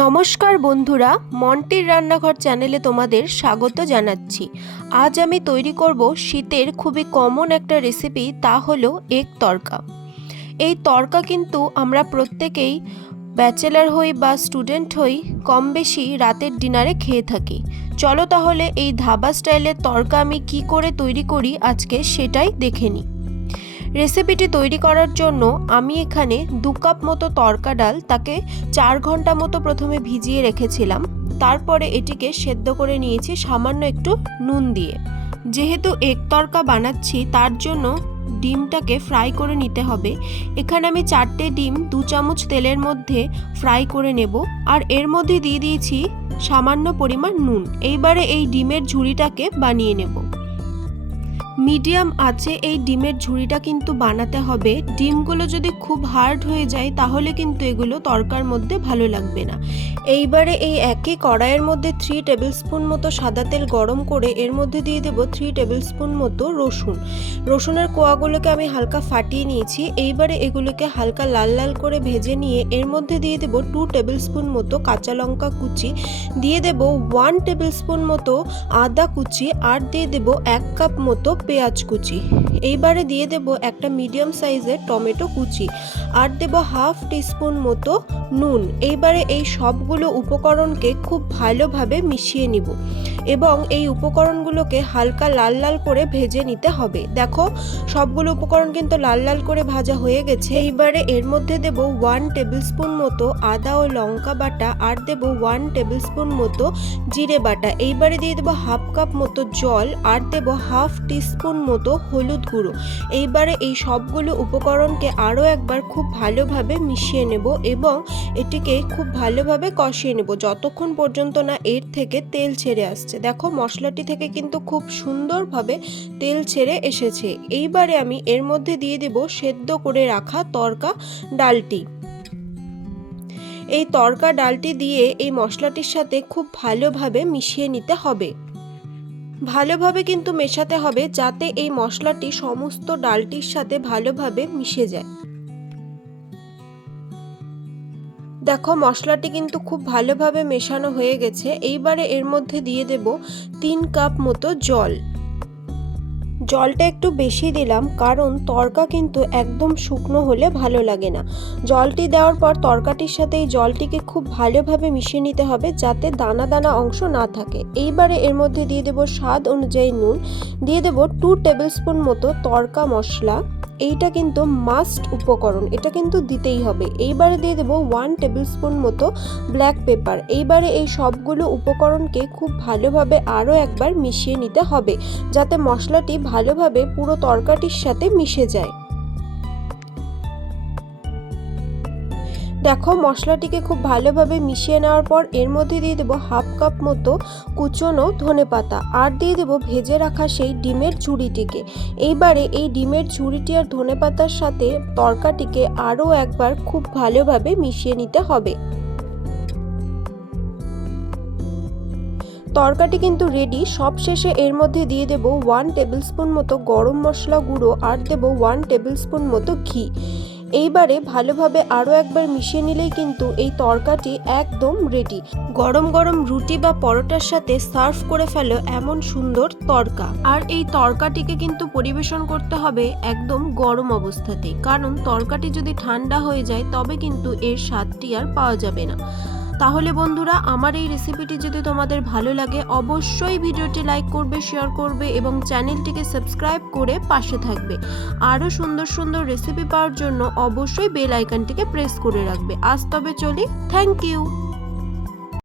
নমস্কার বন্ধুরা, মন্টির রান্নাঘর চ্যানেলে তোমাদের স্বাগত জানাচ্ছি। আজ আমি তৈরি করব শীতের খুবই কমন একটা রেসিপি, তা হলো এগ তড়কা। এই তড়কা কিন্তু আমরা প্রত্যেকেই ব্যাচেলার হই বা স্টুডেন্ট হই কম বেশি রাতের ডিনারে খেয়ে থাকি। চলো তাহলে এই ধাবা স্টাইলের তড়কা আমি কি করে তৈরি করি আজকে সেটাই দেখে নিই। রেসিপিটি তৈরি করার জন্য আমি এখানে 2 কাপ মতো তড়কা ডাল, তাকে 4 ঘন্টা মতো প্রথমে ভিজিয়ে রেখেছিলাম। তারপরে এটিকে সেদ্ধ করে নিয়েছি সামান্য একটু নুন দিয়ে। যেহেতু এগ তড়কা বানাচ্ছি তার জন্য ডিমটাকে ফ্রাই করে নিতে হবে। এখানে আমি 4টে ডিম 2 চামচ তেলের মধ্যে ফ্রাই করে নেব, আর এর মধ্যে দিয়ে দিয়েছি সামান্য পরিমাণ নুন। এইবারে এই ডিমের ঝুড়িটাকে বানিয়ে নেব। মিডিয়াম আঁচে এই ডিমের ঝুড়িটা কিন্তু বানাতে হবে। ডিমগুলো যদি খুব হার্ড হয়ে যায় তাহলে কিন্তু এগুলো তড়কার মধ্যে ভালো লাগবে না। এইবারে এই একই কড়াইয়ের মধ্যে 3 টেবিলস্পুন মতো সাদা তেল গরম করে এর মধ্যে দিয়ে দেব 3 টেবিলস্পুন মতো রসুন। রসুনের কোয়াগুলোকে আমি হালকা ফাটিয়ে নিয়েছি। এইবারে এগুলোকে হালকা লাল লাল করে ভেজে নিয়ে এর মধ্যে দিয়ে দেব 2 টেবিলস্পুন মতো কাঁচা লঙ্কা কুচি, দিয়ে দেব 1 টেবিলস্পুন মতো আদা কুচি, আর দিয়ে দেব 1 কাপ মতো পেঁয়াজ কুচি। এইবারে দিয়ে দেব একটা মিডিয়াম সাইজের টমেটো কুচি, আর দেব হাফ টিস্পুন মতো নুন। এইবারে এই সবগুলো উপকরণকে খুব ভালোভাবে মিশিয়ে নিব এবং এই উপকরণগুলোকে হালকা লাল লাল করে ভেজে নিতে হবে। দেখো সবগুলো উপকরণ কিন্তু লাল লাল করে ভাজা হয়ে গেছে। এইবারে এর মধ্যে দেব 1 টেবিলস্পুন মতো আদা ও লঙ্কা বাটা, আর দেব 1 টেবিলস্পুন মতো জিরে বাটা। এইবারে দিয়ে দেব হাফ কাপ মতো জল, আর দেব হাফ টিস্পুন মতো হলুদ গুঁড়ো। এইবারে এই সবগুলো উপকরণকে আরও একবার খুব ভালোভাবে মিশিয়ে নেব এবং এটিকে খুব ভালোভাবে কষিয়ে নেব যতক্ষণ পর্যন্ত না এর থেকে তেল ছেড়ে আসছে। দেখো মশলাটি থেকে কিন্তু খুব সুন্দরভাবে তেল ছেড়ে এসেছে। এইবারে আমি এর মধ্যে দিয়ে দেব সেদ্ধ করে রাখা তড়কা ডালটি। এই তড়কা ডালটি দিয়ে এই মশলাটির সাথে খুব ভালোভাবে মিশিয়ে নিতে হবে। ভালোভাবে কিন্তু মেশাতে হবে যাতে এই মশলাটি সমস্ত ডালটির সাথে ভালোভাবে মিশে যায়। দেখো মশলাটি কিন্তু খুব ভালোভাবে মেশানো হয়ে গেছে। এইবারে এর মধ্যে দিয়ে দেব 3 কাপ মতো জল। জলটা একটু বেশি দিলাম কারণ তড়কা কিন্তু একদম শুকনো হলে ভালো লাগে না। জলটি দেওয়ার পর তড়কাটির সাথে এই জলটিকে খুব ভালোভাবে মিশিয়ে নিতে হবে যাতে দানা দানা অংশ না থাকে। এইবারে এর মধ্যে দিয়ে দেব স্বাদ অনুযায়ী নুন, দিয়ে দেব 2 টেবিলস্পুন মতো তড়কা মশলা। এইটা কিন্তু মাস্ট উপকরণ, এটা কিন্তু দিতেই হবে। এইবারে দিয়ে দেব 1 টেবিলস্পুন মতো ব্ল্যাক পেপার। এইবারে এই সবগুলো উপকরণকে খুব ভালোভাবে আরও একবার মিশিয়ে নিতে হবে যাতে মশলাটি ভালোভাবে পুরো তরকাটির সাথে মিশে যায়। দেখো মশলাটিকে খুব ভালোভাবে মিশিয়ে নেওয়ার পর এর মধ্যে দিয়ে দেবো হাফ কাপ মতো কুচনো ধনেপাতা, আর দিয়ে দেবো ভেজে রাখা সেই ডিমের ঝুড়িটিকে। এইবারে এই ডিমের ঝুড়িটি আর ধনেপাতার সাথে তরকাটিকে আরও একবার খুব ভালোভাবে মিশিয়ে নিতে হবে। তরকাটি কিন্তু রেডি। সবশেষে এর মধ্যে দিয়ে দেব 1 টেবিলস্পুন মতো গরম মশলা গুঁড়ো, আর দেব 1 টেবিলস্পুন মতো ঘি। এইবারে ভালোভাবে আরও একবার মিশিয়ে নিলেই কিন্তু এই তরকাটি একদম রেডি। গরম গরম রুটি বা পরোটার সাথে সার্ভ করে ফেলো এমন সুন্দর তরকা। আর এই তরকাটিকে কিন্তু পরিবেশন করতে হবে একদম গরম অবস্থাতেই, কারণ তরকাটি যদি ঠান্ডা হয়ে যায় তবে কিন্তু এর স্বাদটি আর পাওয়া যাবে না। তাহলে বন্ধুরা, আমার এই রেসিপিটি যদি তোমাদের ভালো লাগে অবশ্যই ভিডিওটি লাইক করবে, শেয়ার করবে এবং চ্যানেলটিকে সাবস্ক্রাইব করে পাশে থাকবে। আরও সুন্দর সুন্দর রেসিপি পাওয়ার জন্য অবশ্যই বেল আইকনটিকে প্রেস করে রাখবে। আজ তবে চলি, থ্যাংক ইউ।